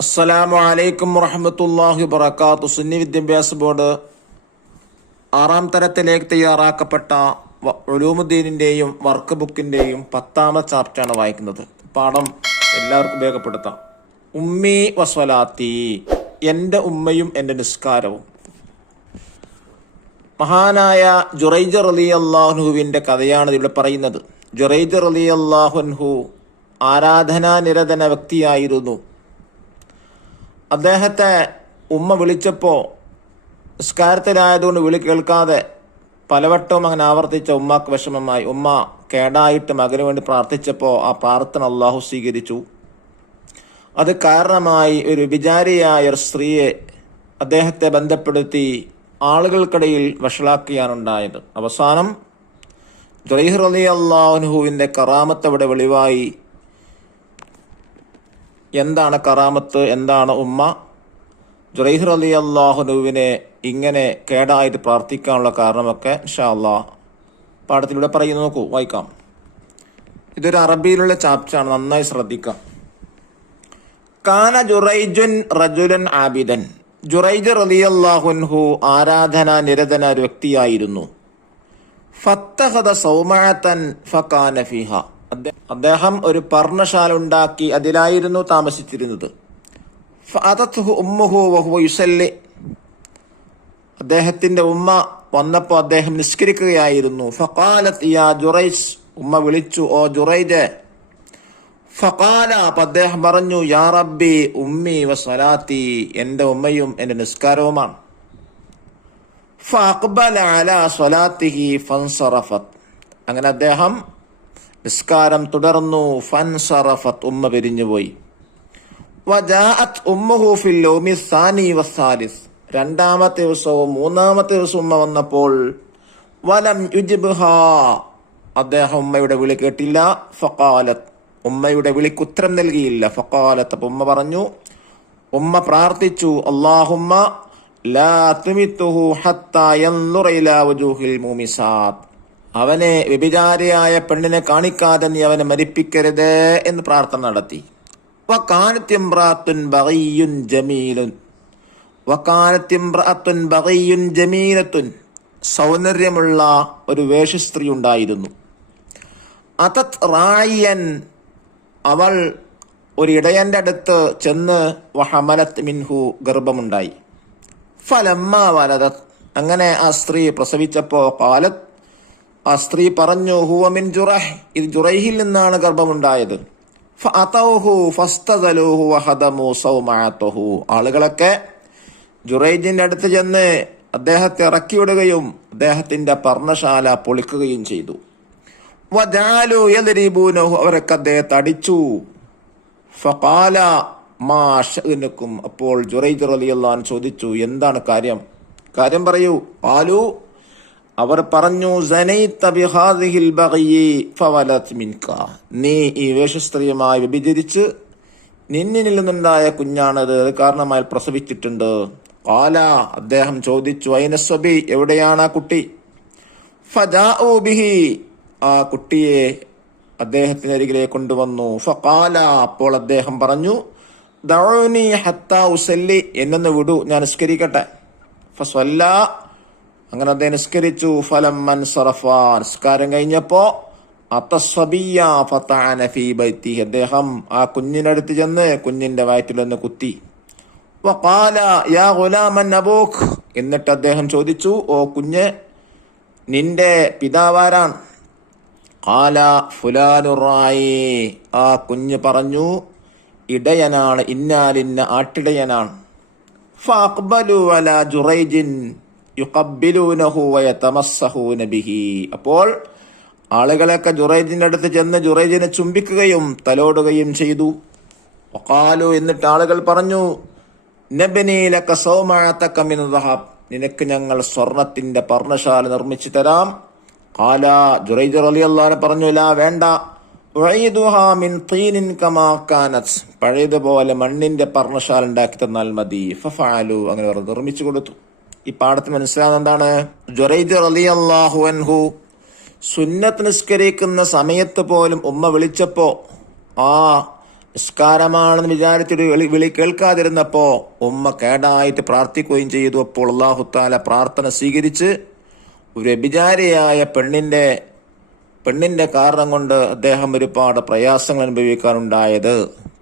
അസ്സലാമു അലൈക്കും വറഹ്മത്തുള്ളാഹി വബറകാതുഹു. സുന്നി വിദ്യാഭ്യാസ ബോർഡ് 6ാം തരത്തിലേക്ക് തയ്യാറാക്കപ്പെട്ട ഉലൂമുദ്ദീനിൻ്റെയും വർക്ക് ബുക്കിൻ്റെയും 10ാമത്തെ ചാപ്റ്ററാണ് വായിക്കുന്നത്. പാഠം എല്ലാവർക്കും ഉപയോഗപ്പെടുത്താം. ഉമ്മി വസ്വലാത്തി, എൻ്റെ ഉമ്മയും എൻ്റെ നിസ്കാരവും. മഹാനായ ജുറൈജ് റളിയല്ലാഹുവിൻ്റെ കഥയാണ് ഇവിടെ പറയുന്നത്. ജുറൈജ് റളിയല്ലാഹു ആരാധനാനിരതന വ്യക്തിയായിരുന്നു. അദ്ദേഹത്തെ ഉമ്മ വിളിച്ചപ്പോൾ നിസ്കാരത്തിലായതുകൊണ്ട് വിളി കേൾക്കാതെ പലവട്ടവും അങ്ങനെ ആവർത്തിച്ച ഉമ്മാക്ക് വിഷമമായി. ഉമ്മ കേടായിട്ട് മകന് വേണ്ടി പ്രാർത്ഥിച്ചപ്പോൾ ആ പ്രാർത്ഥന അള്ളാഹു സ്വീകരിച്ചു. അത് കാരണമായി ഒരു വിചാരിയായ ഒരു സ്ത്രീയെ അദ്ദേഹത്തെ ബന്ധപ്പെടുത്തി ആളുകൾക്കിടയിൽ വഷളാക്കിയാണുണ്ടായത്. അവസാനം ജുറൈജ് റളിയല്ലാഹുവിൻ്റെ കറാമത്ത് അവിടെ വെളിവായി. എന്താണ് കറാമത്ത്, എന്താണ് ഉമ്മ? ജുറൈജ് റളിയല്ലാഹുവിനെ ഇങ്ങനെ കേടായിട്ട് പ്രാർത്ഥിക്കാനുള്ള കാരണമൊക്കെ ഇൻഷാ അല്ലാഹ് പാഠത്തിലൂടെ പറയുന്നു. നോക്കൂ, വായിക്കാം. ഇതൊരു അറബിയിലുള്ള ചാപ്റ്ററാണ്, നന്നായി ശ്രദ്ധിക്കാം. കാന ജുറൈജുൻ റജുലൻ ആബിദൻ. ജുറൈജ് റളിയല്ലാഹു ആരാധനാ നിരതന ഒരു വ്യക്തിയായിരുന്നു. ഫത്തഖദ സൗമഅതൻ ഫകാന ഫീഹ. അദ്ദേഹം ഒരു പർണശാല ഉണ്ടാക്കി അതിലായിരുന്നു താമസിച്ചിരുന്നത്. അദ്ദേഹത്തിന്റെ ഉമ്മ വന്നപ്പോൾ അദ്ദേഹം നിസ്കരിക്കുകയായിരുന്നു. ഫഖാലത് യാ ജുറൈജ്. ഉമ്മ വിളിച്ചു, ഓ ജുറൈജ്. ഫഖാല, അപ്പോൾ അദ്ദേഹം പറഞ്ഞു, യാ റബ്ബി ഉമ്മി വസ്സലാത്തി, എൻ്റെ ഉമ്മയും എൻ്റെ നിസ്കാരവുമാണ്. ഫഅഖ്ബല അലാ സ്വലാത്തിഹി ഫൻസറഫത്. അങ്ങനെ അദ്ദേഹം നിസ്കാരം തുടർന്നു. ഫൻസറഫത്, ഉമ്മ പിരിഞ്ഞുപോയി. വജാഅത് ഉമ്മുഹു ഫിൽ യൗമി സാനി വസ്സാലിസ്. രണ്ടാമത്തെ ദിവസവും മൂന്നാമത്തെ ദിവസവും ഉമ്മ വന്നപ്പോൾ വലം യുജ്ബ്ഹാ, അദ്ദേഹം ഉമ്മയുടെ വിളി കേട്ടില്ല. ഫഖാലത്, ഉമ്മയുടെ വിളിക്ക് ഉത്തരം നൽകിയില്ല. ഫഖാലത്, അപ്പോൾ ഉമ്മ പറഞ്ഞു, ഉമ്മ പ്രാർത്ഥിച്ചു, അല്ലാഹുമ്മ ലാ തുമിത്തുഹു ഹത്താ യൻദുറ ഇലാ വജൂഹിൽ മുമിസാത്ത്. അവനെ വ്യഭിചാരിയായ പെണ്ണിനെ കാണിക്കാതെ നീ അവനെ മരിപ്പിക്കരുത് എന്ന് പ്രാർത്ഥന നടത്തി. വകാനത് ഇംറഅത്തുൻ ബഗിയ്യുൻ ജമീലുൻ. വകാനത് ഇംറഅത്തുൻ ബഗിയ്യുൻ ജമീലത്തുൻ. സൗന്ദര്യമുള്ള ഒരു വേശ്യസ്ത്രീ ഉണ്ടായിരുന്നു. അതത് റായിയൻ. അവൾ ഒരു ഇടയന്റെ അടുത്ത് ചെന്ന് വഹമലത് മിൻഹു, ഗർഭമുണ്ടായി. ഫലമ്മ വലദത്. അങ്ങനെ ആ സ്ത്രീ പ്രസവിച്ചപ്പോൾ ഖാലത്, ആ സ്ത്രീ പറഞ്ഞു, ഹുവ മിൻ ജുറഹ്, ഇത് ജുറൈഹിൽ നിന്നാണ് ഗർഭമുണ്ടായത്. ഫഅതൗഹു ഫസ്തദലുഹു വഹദമു സൗമഅതഹു. ആളുകളൊക്കെ ജുറൈജിന്റെ അടുത്ത് ചെന്ന് അദ്ദേഹത്തെ ഇറക്കിവിടുകയും അദ്ദേഹത്തിന്റെ പർണശാല പൊളിക്കുകയും ചെയ്തു. വജഅലു യദ്രിബൂനഹു, അവരൊക്കെ അദ്ദേഹത്തെ അടിച്ചു. ഫഖാല മാ ശഅനുക്കും. അപ്പോൾ ജുറൈജ് റളിയല്ലാഹു അൻഹു ചോദിച്ചു, എന്താണ് കാര്യം, കാര്യം പറയൂ. ഖാലു, അവർ പറഞ്ഞു, സനൈത ബിഹാദിഹിൽ ബഗയി ഫവലത് മിൻക. നീ ഈ വേശ്യസ്ത്രീയുമായി വ്യഭിചരിച്ച് നിന്നിൽ നിന്നുണ്ടായ കുഞ്ഞാണത്, അത് കാരണമായി പ്രസവിച്ചിട്ടുണ്ട്. ഖാല, അദ്ദേഹം ചോദിച്ചു, ഐന സബി, എവിടെയാണ് ആ കുട്ടി? ഫജാഉ ബിഹി, ആ കുട്ടിയെ അദ്ദേഹത്തിനരികിലേക്ക് കൊണ്ടുവന്നു. ഫഖാല, അപ്പോൾ അദ്ദേഹം പറഞ്ഞു, ദഊനി ഹത്താ ഉസല്ലി, എന്നൊന്ന് വിടൂ, ഞാൻ നിസ്കരിക്കട്ടെ. ഫസല്ല, അങ്ങനെ അദ്ദേഹം നിസ്കരിച്ചു. ഫലമ്മൻ സറഫ, നിസ്കാരം കഴിഞ്ഞപ്പോ അത്തസ്സബിയ ഫതഅന ഫീ ബൈതി, അദ്ദേഹം ആ കുഞ്ഞിനടുത്ത് ചെന്ന് കുഞ്ഞിന്റെ വയറ്റിലൊന്ന് കുത്തി. വഖാല യാ ഗുലാമൻ അബൂക്, എന്നിട്ട് അദ്ദേഹം ചോദിച്ചു, ഓ കുഞ്ഞ്, നിന്റെ പിതാവാരാണ്? ഖാല ഫുലാനു റായി, ആ കുഞ്ഞ് പറഞ്ഞു, ഇടയനാണ്, ഇന്നാലിന്ന ആട്ടിടയനാണ്. ഫഅഖ്ബലു അലാ ജുറൈജിൻ യുഖബ്ബിലൂനഹു വയതമസ്സഹൂന ബിഹി. അപ്പോൾ ആളുകളൊക്കെ ജുറൈജിന്റെ അടുത്ത് ചെന്ന് ജുറൈജിനെ ചുംബിക്കുകയും തലോടുകയും ചെയ്തു. വഖാലു, എന്നിട്ട് ആളുകൾ പറഞ്ഞു, നബ്നി ലക സൗമഅതക മിൻ ദഹബ്, നിനക്ക് ഞങ്ങൾ സ്വർണത്തിന്റെ പർണശാല നിർമ്മിച്ചു തരാം. ഖാല, ജുറൈജ് റളിയല്ലാഹു അൻഹു പറഞ്ഞു, ലാ, വേണ്ട. ഉഈദുഹാ മിൻ തീനിൻ കമാ കാനത്, പഴയതുപോലെ മണ്ണിന്റെ പർണശാല ഉണ്ടാക്കി തന്നാൽ മതി. ഫഫഅലു, അങ്ങനെ അവർ നിർമ്മിച്ചു കൊടുത്തു. ഈ പാഠത്തിൽ മനസ്സിലാകുന്ന എന്താണ്? ജുറൈജ് റളിയല്ലാഹു അൻഹു സുന്നത്ത് നിസ്കരിക്കുന്ന സമയത്ത് പോലും ഉമ്മ വിളിച്ചപ്പോ ആ നിസ്കാരമാണെന്ന് വിചാരിച്ചൊരു വിളി കേൾക്കാതിരുന്നപ്പോൾ ഉമ്മ കേടായിട്ട് പ്രാർത്ഥിക്കുകയും ചെയ്തു. അപ്പോൾ അല്ലാഹു തആല പ്രാർത്ഥന സ്വീകരിച്ച് ഒരു വ്യഭിചാരിയായ പെണ്ണിന്റെ കാരണം കൊണ്ട് അദ്ദേഹം ഒരുപാട് പ്രയാസങ്ങൾ അനുഭവിക്കാനുണ്ടായത്.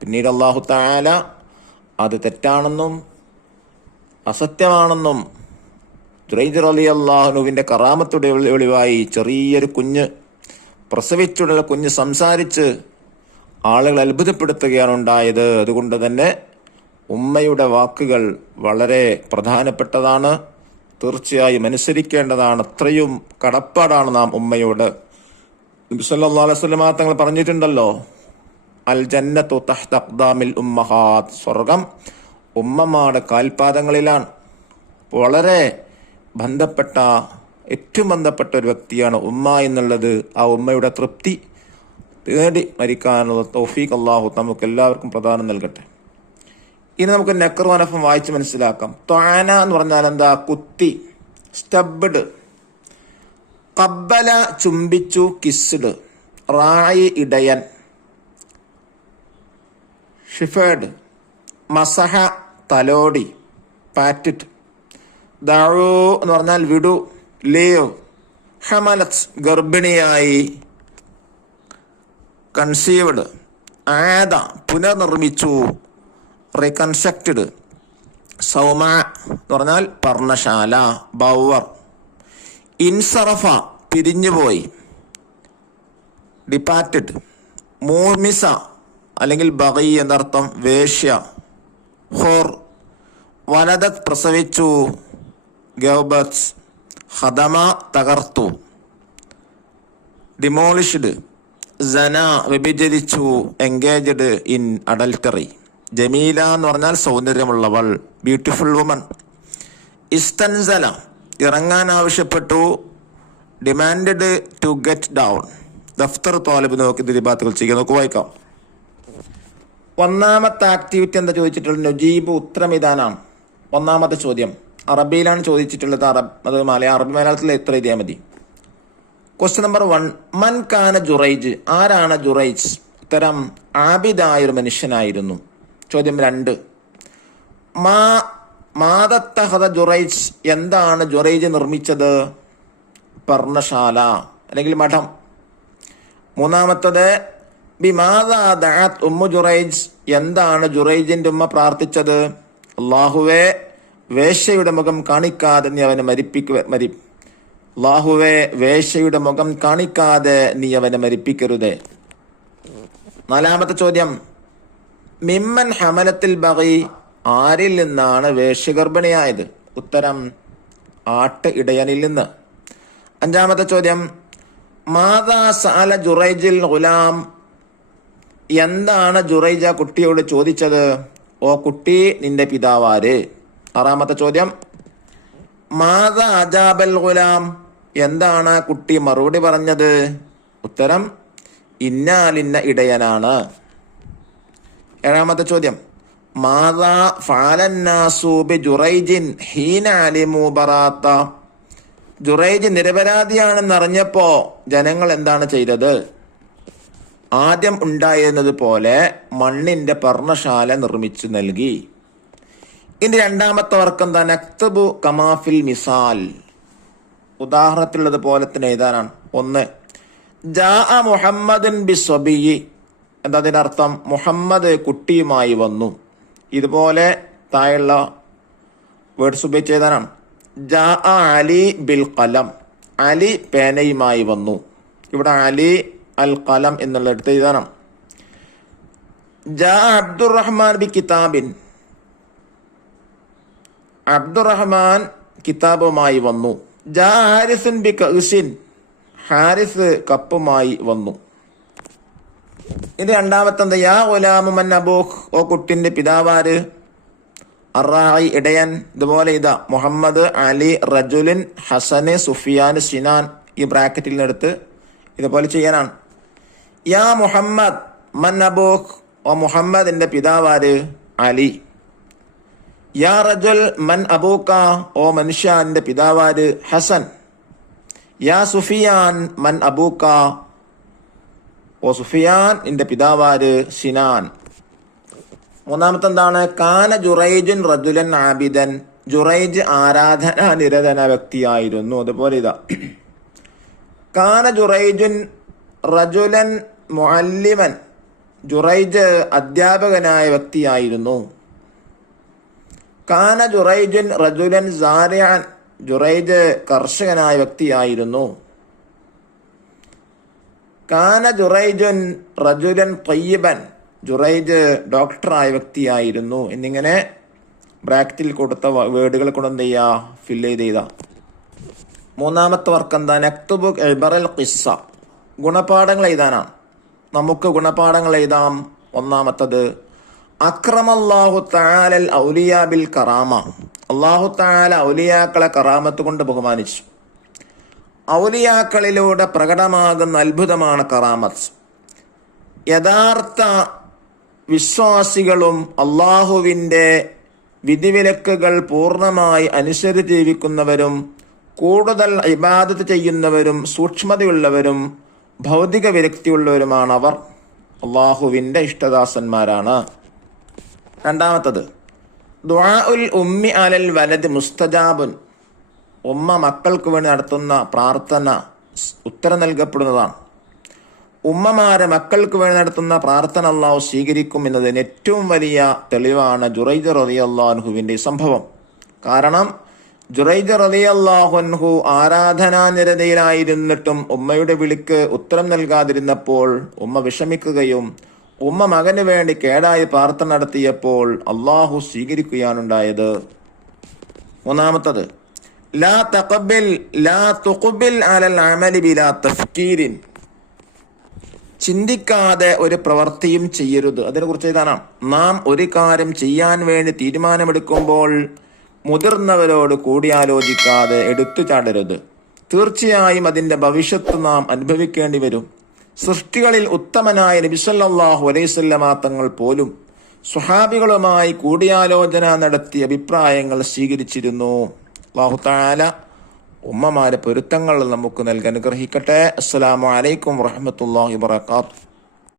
പിന്നീട് അല്ലാഹു തആല അത് തെറ്റാണെന്നും അസത്യമാണെന്നും ജുറൈജ് റളിയല്ലാഹു അൻഹുവിന്റെ കറാമത്തുടെ വെളിവായി ചെറിയൊരു കുഞ്ഞ് പ്രസവിച്ചുള്ള കുഞ്ഞ് സംസാരിച്ച് ആളുകൾ അത്ഭുതപ്പെടുത്തുകയാണ് ഉണ്ടായത്. അതുകൊണ്ട് തന്നെ ഉമ്മയുടെ വാക്കുകൾ വളരെ പ്രധാനപ്പെട്ടതാണ്, തീർച്ചയായും അനുസരിക്കേണ്ടതാണ്. അത്രയും കടപ്പാടാണ് നാം ഉമ്മയോട്. നബി സല്ലല്ലാഹു അലൈഹി വസല്ലം തങ്ങൾ പറഞ്ഞിട്ടുണ്ടല്ലോ, അൽ ജന്നത്തു തഹ്ത അഖ്ദാമിൽ ഉമ്മഹാത്ത്, സ്വർഗം ഉമ്മമാരുടെ കാൽപാദങ്ങളിലാണ്. വളരെ ഏറ്റവും ബന്ധപ്പെട്ട ഒരു വ്യക്തിയാണ് ഉമ്മ എന്നുള്ളത്. ആ ഉമ്മയുടെ തൃപ്തി തേടി മരിക്കാനുള്ള തൗഫീഖ് അല്ലാഹു നമുക്ക് എല്ലാവർക്കും പ്രദാനം നൽകട്ടെ. ഇനി നമുക്ക് നഖ്റു അനഫും വായിച്ച് മനസ്സിലാക്കാം. ത്വഅന എന്ന് പറഞ്ഞാൽ എന്താ? കുത്തി, സ്റ്റബ്ഡ്. ഖബ്ബല ചുംബിച്ചു, കിസ്ഡ്. റായി ഇടയൻ, ഷിഫേഡ്. മസഹ തലോടി, പാറ്റിറ്റ്. ദഅു എന്ന് പറഞ്ഞാൽ വിടു, ലീവ്. ഹമലത്ത് ഗർഭിണിയായി, കൺസീവ്ഡ്. ആദ പുനർനിർമ്മിച്ചു, റീകൺസ്ട്രക്റ്റഡ്. സൗമ എന്ന് പറഞ്ഞാൽ പർണശാല, ബൗവർ. ഇൻസറഫ പിരിഞ്ഞുപോയി, ഡിപ്പാർട്ടഡ്. മൂമിസ അല്ലെങ്കിൽ ബഗി എന്നർത്ഥം, വേശ്യ. ഹോർ വലദത് പ്രസവിച്ചു, ഗൗബത്ത്. ഹദമ തകർത്തു, ഡിമോളിഷ്ഡ്. സന വ്യഭിചരിച്ചു, എൻഗേജ്ഡ് ഇൻ അഡൽട്ടറി. ജമീല എന്ന് പറഞ്ഞാൽ സൗന്ദര്യമുള്ളവൾ, ബ്യൂട്ടിഫുൾ വുമൺ. ഇസ്തൻസല ഇറങ്ങാൻ ആവശ്യപ്പെട്ടു, ഡിമാൻഡഡ് ടു ഗെറ്റ് ഡൗൺ. ദഫ്തർ താലിബ് നോക്കി ദിരിബാത്തുകൾ ചെയ്യുക. നോക്ക് വായിക്കാം. ഒന്നാമത്തെ ആക്ടിവിറ്റി എന്താ ചോദിച്ചിട്ടുള്ളത്? നജീബ് ഉത്തരം ഇതാനാണ്. ഒന്നാമത്തെ ചോദ്യം അറബിയിലാണ് ചോദിച്ചിട്ടുള്ളത്. അത് അറബി മലയാളത്തിൽ എത്ര എഴുതിയാൽ മതി. ക്വസ്റ്റ്യൻ നമ്പർ 1, മൻ കാന ജുറൈജ്, ആരാണ് ജുറൈജ്? ഉത്തരം ആബിദായൊരു മനുഷ്യനായിരുന്നു. ചോദ്യം 2, മാദത്തഹദ ജുറൈജ്, എന്താണ് ജുറൈജ് നിർമ്മിച്ചത്? പർണശാല അല്ലെങ്കിൽ മഠം. മൂന്നാമത്തത്, ബിമാദാ ദഅത് ഉമ്മു ജുറൈജ്, എന്താണ് ജുറൈജിന്റെ ഉമ്മ പ്രാർത്ഥിച്ചത്? അല്ലാഹുവേ വേശ്യയുടെ മുഖം കാണിക്കാതെ നീ അവനെ അല്ലാഹുവേ വേശ്യയുടെ മുഖം കാണിക്കാതെ നീ അവനെ മരിപ്പിക്കരുതേ. നാലാമത്തെ ചോദ്യം, മിമ്മൻ ഹമലത്തിൽ ബഗി, ആരിൽ നിന്നാണ് വേശ്യഗർഭിണിയായത്? ഉത്തരം ആട്ട് ഇടയനിൽ നിന്ന്. അഞ്ചാമത്തെ ചോദ്യം, മാദാ സഅല ജുറൈജിൽ ഗുലാം, എന്താണ് ജുറൈജ കുട്ടിയോട് ചോദിച്ചത്? ഓ കുട്ടി, നിന്റെ പിതാവാര്? ആറാമത്തെ ചോദ്യം, മാദാ അജാബൽ ഗുലാം, എന്താണ് കുട്ടി മറുപടി പറഞ്ഞത്? ഉത്തരം ഇന്നാലിന്ന ഇടയനാണ്. ഏഴാമത്തെ ചോദ്യം, മാദാ ഫഅലന്നാസു ബിജുറൈജിൻ ഹീന അലിമു ബറാത്ത, ജുറൈജ് നിരപരാധിയാണെന്ന് അറിഞ്ഞപ്പോ ജനങ്ങൾ എന്താണ് ചെയ്തത്? ആദ്യം ഉണ്ടായിരുന്നത് പോലെ മണ്ണിന്റെ പർണശാല നിർമ്മിച്ചു നൽകി. ഇനി രണ്ടാമത്തെ വർക്ക് എന്താ? നക്തബു കമാഫിൽ മിസാൽ, ഉദാഹരണത്തിലുള്ളത് പോലെ തന്നെ എഴുതാനാണ്. 1, ജാഅ മുഹമ്മദൻ ബിസ്വബിയി, എന്താ അതിന്റെ അർത്ഥം? മുഹമ്മദ് കുട്ടിയുമായി വന്നു. ഇതുപോലെ താഴെയുള്ള വേർഡ്സ് ഉപയോഗിച്ച് എഴുതാനാണ്. ജാഅ അലി ബിൽ ഖലം, അലി പേനയുമായി വന്നു. ഇവിടെ അലി അൽ ഖലം എന്നുള്ള എടുത്ത് എഴുതാനാണ്. ജാഅ അബ്ദുറഹ്മാൻ ബി കിതാബിൻ, അബ്ദുറഹ്മാൻ കിതാബുമായി വന്നു. ജാ ഹാരിസുൻ ബി കഅ്സിൻ, ഹാരിസ് കപ്പുമായി വന്നു. ഇത് രണ്ടാമത്തെ എന്താ? യാ ഗുലാമു മൻ അബൂഖ്, ഓ കുട്ടിന്റെ പിതാവാര്? അറായി ഇടയൻ. ഇതുപോലെ ഇതാ മുഹമ്മദ്, അലി, റജുലിൻ, ഹസന്, സുഫിയാൻ, സിനാൻ. ഈ ബ്രാക്കറ്റിൽ നിന്നെടുത്ത് ഇതുപോലെ ചെയ്യാനാണ്. യാ മുഹമ്മദ് മൻ അബൂഖ്, ഓ മുഹമ്മദിന്റെ പിതാവാര്? അലി. യാ റജുൽ മൻ അബൂക്ക, ഓ മനുഷ്യന്റെ പിതാവാര്? ഹസൻ. യാ സുഫിയാൻ മൻ അബൂക്ക, ഓ സുഫിയാൻ നിന്റെ പിതാവാര്? സിനാൻ. മൂന്നാമത്തെ എന്താണ്? കാന ജുറൈജുൻ റജുലൻ ആബിദൻ, ജുറൈജ് ആരാധനാ നിരതന വ്യക്തിയായിരുന്നു. അതുപോലെ ഇതാ കാന ജുറൈജുൻ റജുലൻ മുഅല്ലിമൻ, ജുറൈജ് അധ്യാപകനായ വ്യക്തിയായിരുന്നു. കാന ജുറൈജുൻ റജുലൻ സാരിഅൻ, ജുറൈജ് കർഷകനായ വ്യക്തിയായിരുന്നു. കാന ജുറൈജുൻ റജുലൻ ത്വയ്യിബൻ, ജുറൈജ് ഡോക്ടറായ വ്യക്തിയായിരുന്നു. എന്നിങ്ങനെ ബ്രാക്കറ്റിൽ കൊടുത്ത വേർഡുകൾ കൊണ്ട് എന്ത് ചെയ്യുക? ഫില്ല് ചെയ്ത. മൂന്നാമത്തെ വർക്ക് എന്താ? നക്തുബു ഇബറൽ ഖിസ്സ, ഗുണപാഠങ്ങൾ എഴുതാനാണ്. നമുക്ക് ഗുണപാഠങ്ങൾ എഴുതാം. ഒന്നാമത്തത് അക്രമല്ലാഹു തആലൽ ഔലിയാ ബിൽ കറാമ, അല്ലാഹു തആല ഔലിയാക്കളെ കറാമത്ത് കൊണ്ട് ബഹുമാനിച്ചു. ഔലിയാക്കളിലൂടെ പ്രകടമാകുന്ന അത്ഭുതമാണ് കറാമത്ത്. യഥാർത്ഥ വിശ്വാസികളും അള്ളാഹുവിൻ്റെ വിധിവിലക്കുകൾ പൂർണ്ണമായി അനുസരിച്ച് ജീവിക്കുന്നവരും കൂടുതൽ ഇബാദത്ത് ചെയ്യുന്നവരും സൂക്ഷ്മതയുള്ളവരും ഭൗതിക വിരക്തിയുള്ളവരുമാണ് അവർ. അള്ളാഹുവിൻ്റെ ഇഷ്ടദാസന്മാരാണ്. രണ്ടാമത്തത് ദുആഉൽ ഉമ്മി അലൽ വലദ് മുസ്തജാബുൻ, ഉമ്മ മക്കൾക്ക് വേണ്ടി നടത്തുന്ന പ്രാർത്ഥന ഉത്തരം നൽകപ്പെടുന്നതാണ്. ഉമ്മമാരെ മക്കൾക്ക് വേണ്ടി നടത്തുന്ന പ്രാർത്ഥന അള്ളാഹു സ്വീകരിക്കും എന്നതിന് ഏറ്റവും വലിയ തെളിവാണ് ജുറൈജ് റളിയല്ലാഹു അൻഹുവിൻ്റെ സംഭവം. കാരണം ജുറൈജ് റളിയല്ലാഹു അൻഹു ആരാധനാനിരതയിലായിരുന്നിട്ടും ഉമ്മയുടെ വിളിക്ക് ഉത്തരം നൽകാതിരുന്നപ്പോൾ ഉമ്മ വിഷമിക്കുകയും ഉമ്മ മകന് വേണ്ടി കേടായി പ്രാർത്ഥന നടത്തിയപ്പോൾ അള്ളാഹു സ്വീകരിക്കുകയാണുണ്ടായത്. മൂന്നാമത്തത് ലാ തുഖ്ബിൽ അലൽ അമലി ബിലാ തഫ്കീരിൻ, ചിന്തിക്കാതെ ഒരു പ്രവൃത്തിയും ചെയ്യരുത്. അതിനെക്കുറിച്ച് എഴുതാനാണ്. നാം ഒരു കാര്യം ചെയ്യാൻ വേണ്ടി തീരുമാനമെടുക്കുമ്പോൾ മുതിർന്നവരോട് കൂടിയാലോചിക്കാതെ എടുത്തു ചാടരുത്. തീർച്ചയായും അതിൻ്റെ ഭവിഷ്യത്ത് നാം അനുഭവിക്കേണ്ടി വരും. സൃഷ്ടികളിൽ ഉത്തമനായ നബി സല്ലല്ലാഹു അലൈഹി വസല്ലമ തങ്ങൾ പോലും സ്വഹാബികളുമായി കൂടിയാലോചന നടത്തി അഭിപ്രായങ്ങൾ സ്വീകരിച്ചിരുന്നു. അല്ലാഹു തആല ഉമ്മമാരെ പൊരുത്തങ്ങൾ നമുക്ക് നൽകി അനുഗ്രഹിക്കട്ടെ. അസ്സലാമു അലൈക്കും വറഹ്മത്തുള്ളാഹി വബറകാതുഹു.